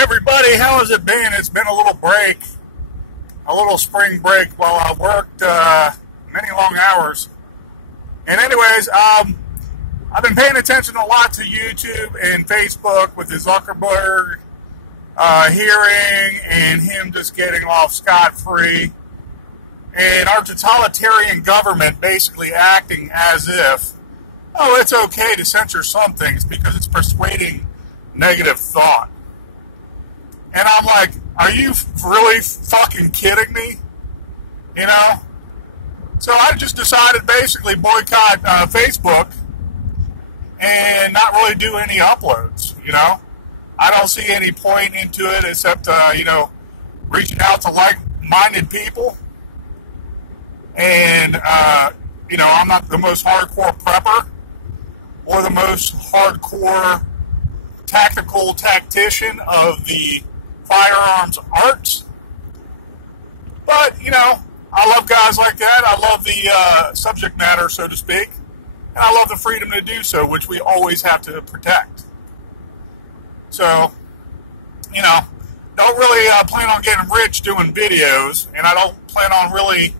everybody, how has it been? It's been a little break, a little spring break while I worked many long hours. And anyways, I've been paying attention a lot to YouTube and Facebook with the Zuckerberg hearing and him just getting off scot-free. And our totalitarian government basically acting as if, oh, it's okay to censor some things because it's persuading negative thought. And I'm like, are you really fucking kidding me? You know? So I just decided basically boycott Facebook and not really do any uploads, you know? I don't see any point into it except, reaching out to like-minded people. And, I'm not the most hardcore prepper or the most hardcore tactical tactician of the firearms arts. But, I love guys like that. I love the subject matter, so to speak. And I love the freedom to do so, which we always have to protect. So, don't really plan on getting rich doing videos. And I don't plan on really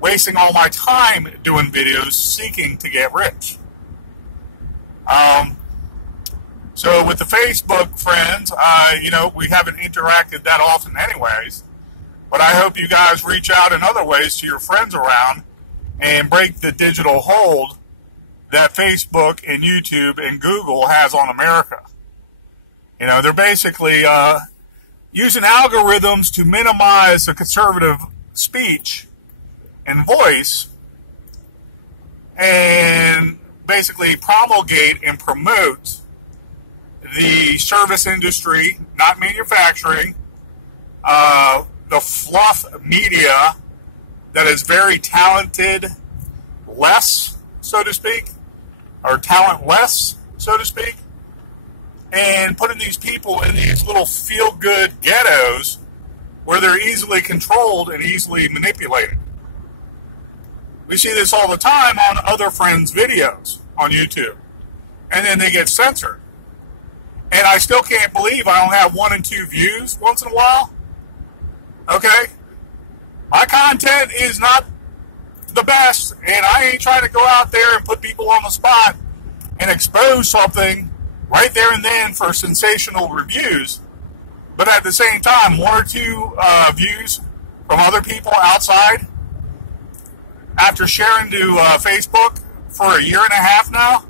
wasting all my time doing videos seeking to get rich. So with the Facebook friends, we haven't interacted that often anyways, but I hope you guys reach out in other ways to your friends around and break the digital hold that Facebook and YouTube and Google has on America. They're basically using algorithms to minimize the conservative speech and voice and basically promulgate and promote the service industry, not manufacturing, the fluff media that is very talented, less, so to speak, or talentless, so to speak, and putting these people in these little feel-good ghettos where they're easily controlled and easily manipulated. We see this all the time on other friends' videos on YouTube, and then they get censored. And I still can't believe I only have 1 and 2 views once in a while. Okay? My content is not the best, and I ain't trying to go out there and put people on the spot and expose something right there and then for sensational reviews. But at the same time, 1 or 2 views from other people outside after sharing to Facebook for a year and a half now,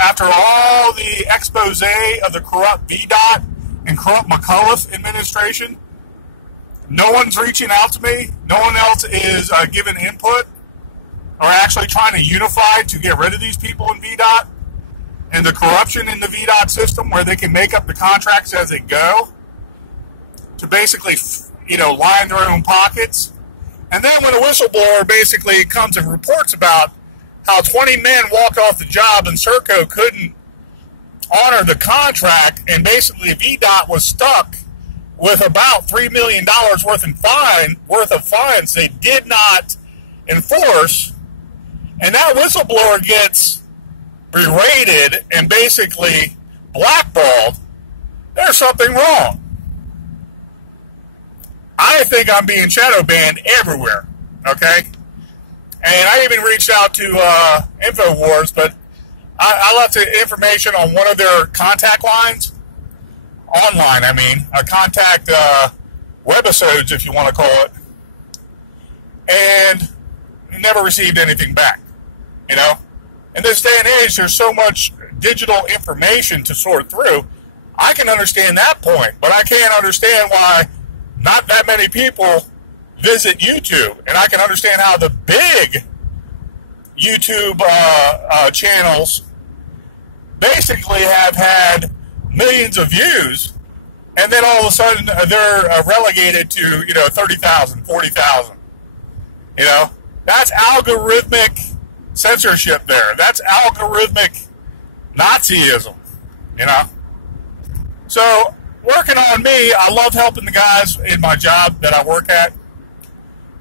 after all the expose of the corrupt VDOT and corrupt McAuliffe administration, no one's reaching out to me. No one else is giving input or actually trying to unify to get rid of these people in VDOT and the corruption in the VDOT system where they can make up the contracts as they go to basically, line their own pockets. And then when a whistleblower basically comes and reports about how 20 men walked off the job and Serco couldn't honor the contract, and basically VDOT was stuck with about $3 million worth of fines they did not enforce, and that whistleblower gets berated and basically blackballed, there's something wrong. I think I'm being shadow banned everywhere, okay? And I even reached out to InfoWars, but I left the information on one of their contact lines, online, contact webisodes, if you want to call it, and never received anything back, In this day and age, there's so much digital information to sort through. I can understand that point, but I can't understand why not that many people visit YouTube. And I can understand how the big YouTube channels basically have had millions of views, and then all of a sudden they're relegated to 30,000, 40,000. That's algorithmic censorship there. That's algorithmic Nazism. So working on me, I love helping the guys in my job that I work at.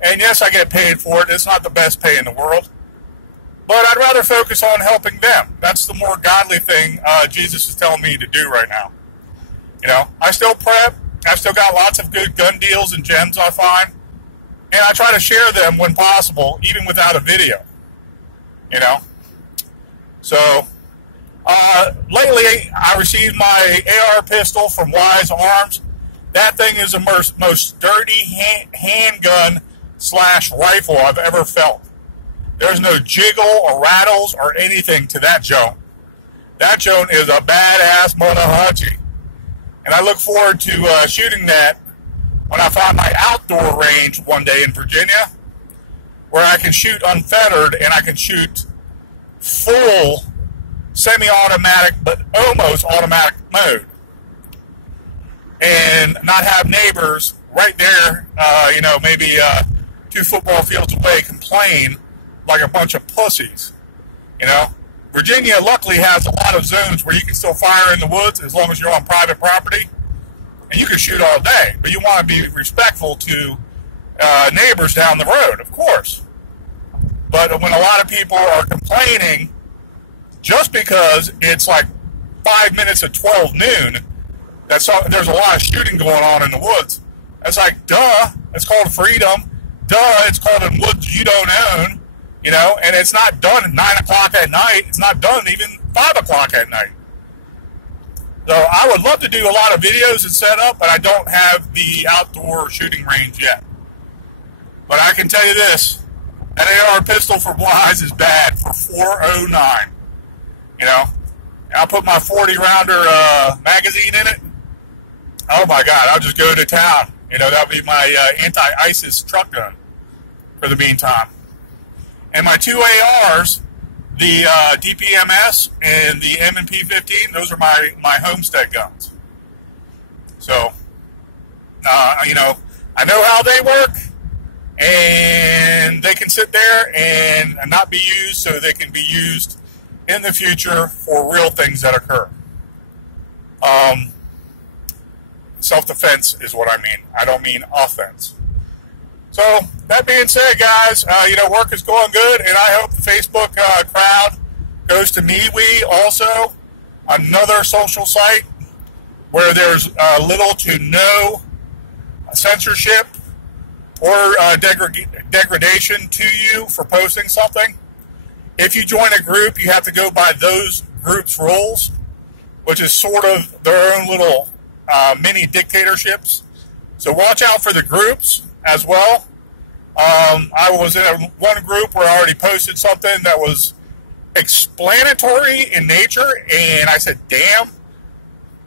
And yes, I get paid for it. It's not the best pay in the world. But I'd rather focus on helping them. That's the more godly thing Jesus is telling me to do right now. I still prep. I've still got lots of good gun deals and gems I find. And I try to share them when possible, even without a video. So, lately I received my AR pistol from Wise Arms. That thing is the most sturdy handgun / rifle I've ever felt. There's no jiggle or rattles or anything to that joint. That joint is a badass Monohachi. And I look forward to shooting that when I find my outdoor range one day in Virginia, where I can shoot unfettered and I can shoot full semi-automatic but almost automatic mode. And not have neighbors right there, maybe 2 football fields away complain like a bunch of pussies. Virginia luckily has a lot of zones where you can still fire in the woods as long as you're on private property, and you can shoot all day. But you want to be respectful to neighbors down the road, of course. But when a lot of people are complaining just because it's like 5 minutes at 12 noon, there's a lot of shooting going on in the woods. It's like, duh, it's called freedom. Duh, it's called in woods you don't own. And it's not done at 9 o'clock at night. It's not done even 5 o'clock at night. So I would love to do a lot of videos and set up, but I don't have the outdoor shooting range yet. But I can tell you this, an AR pistol for Wise is bad for $409. I'll put my 40-rounder magazine in it. Oh my God, I'll just go to town. That'll be my anti-ISIS truck gun for the meantime. And my 2 ARs, the DPMS and the M&P 15, those are my homestead guns. So, I know how they work, and they can sit there and not be used so they can be used in the future for real things that occur. Self-defense is what I mean. I don't mean offense. So, that being said, guys, work is going good, and I hope the Facebook crowd goes to MeWe also, another social site where there's little to no censorship or degradation to you for posting something. If you join a group, you have to go by those groups' rules, which is sort of their own little mini dictatorships. So watch out for the groups as well. I was in one group where I already posted something that was explanatory in nature, and I said, damn.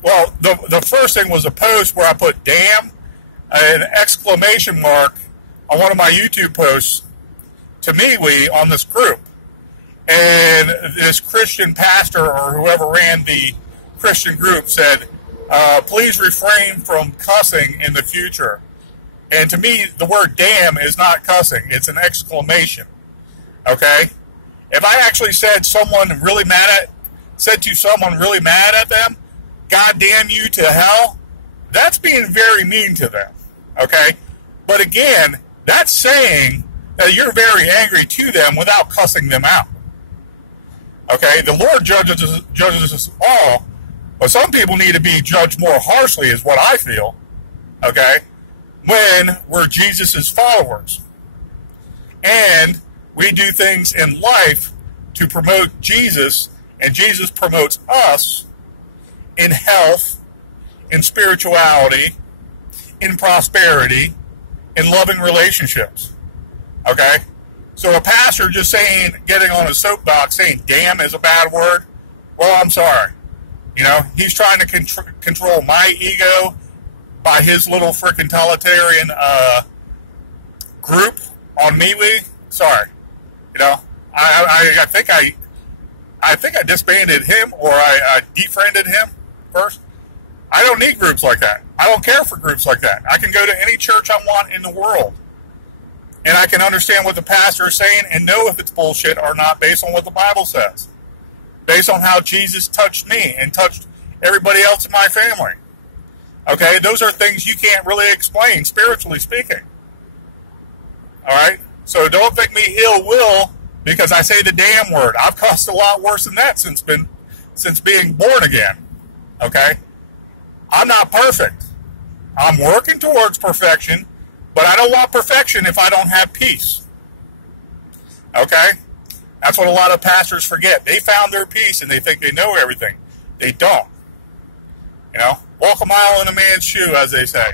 Well, the first thing was a post where I put damn, an exclamation mark on one of my YouTube posts to MeWe on this group. And this Christian pastor or whoever ran the Christian group said, please refrain from cussing in the future. And to me, the word damn is not cussing. It's an exclamation. Okay? If I actually said to someone really mad at them, God damn you to hell, that's being very mean to them. Okay? But again, that's saying that you're very angry to them without cussing them out. Okay? The Lord judges us all, but some people need to be judged more harshly is what I feel. Okay? When we're Jesus' followers. And we do things in life to promote Jesus, and Jesus promotes us in health, in spirituality, in prosperity, in loving relationships. Okay? So a pastor just getting on a soapbox saying damn is a bad word, well, I'm sorry. He's trying to control my ego by his little frickin' totalitarian group on MeWe. Sorry. I think I disbanded him, or I defriended him first. I don't need groups like that. I don't care for groups like that. I can go to any church I want in the world, and I can understand what the pastor is saying and know if it's bullshit or not based on what the Bible says, based on how Jesus touched me and touched everybody else in my family. Okay, those are things you can't really explain, spiritually speaking. All right? So don't think me ill will because I say the damn word. I've cussed a lot worse than that since being born again. Okay? I'm not perfect. I'm working towards perfection, but I don't want perfection if I don't have peace. Okay? That's what a lot of pastors forget. They found their peace and they think they know everything. They don't. Walk a mile in a man's shoe, as they say.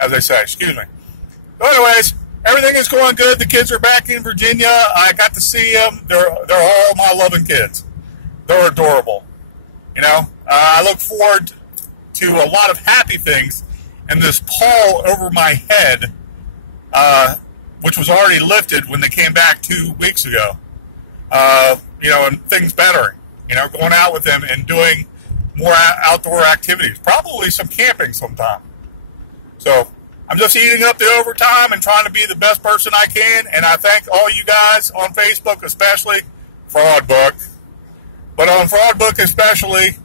Excuse me. So anyways, everything is going good. The kids are back in Virginia. I got to see them. They're all my loving kids. They're adorable. I look forward to a lot of happy things. And this pall over my head, which was already lifted when they came back 2 weeks ago, and things bettering. Going out with them and doing more outdoor activities. Probably some camping sometime. So I'm just eating up the overtime and trying to be the best person I can. And I thank all you guys on Facebook, especially Fraud Book. But on Fraud Book especially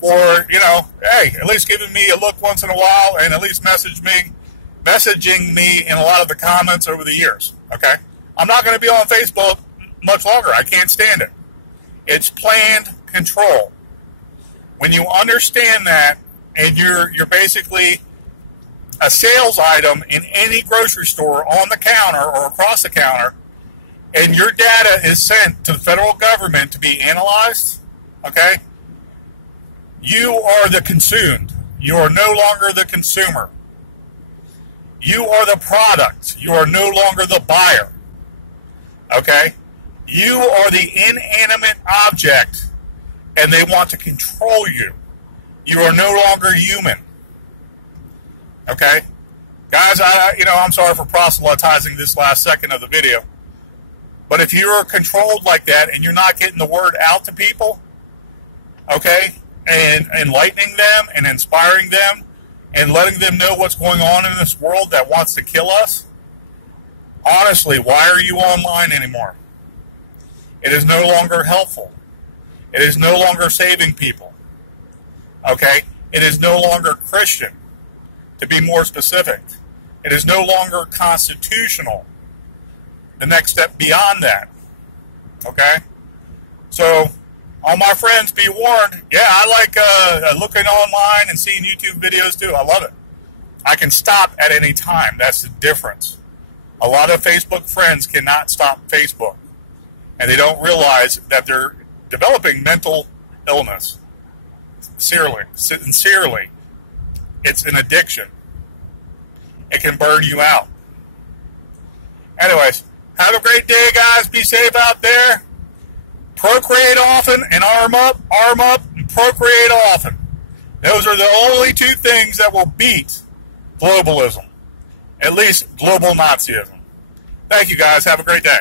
for, hey, at least giving me a look once in a while and at least messaging me in a lot of the comments over the years. Okay? I'm not going to be on Facebook much longer. I can't stand it. It's planned control. When you understand that and you're basically a sales item in any grocery store on the counter or across the counter, and your data is sent to the federal government to be analyzed, okay, you are the consumed. You are no longer the consumer. You are the product. You are no longer the buyer. Okay? You are the inanimate object, and they want to control you. You are no longer human. Okay? Guys, I'm sorry for proselytizing this last second of the video. But if you're controlled like that and you're not getting the word out to people, okay, and enlightening them and inspiring them and letting them know what's going on in this world that wants to kill us, honestly, why are you online anymore? It is no longer helpful. It is no longer saving people. Okay? It is no longer Christian, to be more specific. It is no longer constitutional. The next step beyond that. Okay? So, all my friends, be warned. Yeah, I like looking online and seeing YouTube videos too. I love it. I can stop at any time. That's the difference. A lot of Facebook friends cannot stop Facebook. And they don't realize that they're developing mental illness. Sincerely. It's an addiction. It can burn you out. Anyways, have a great day, guys. Be safe out there. Procreate often and arm up, and procreate often. Those are the only two things that will beat globalism. At least global Nazism. Thank you, guys. Have a great day.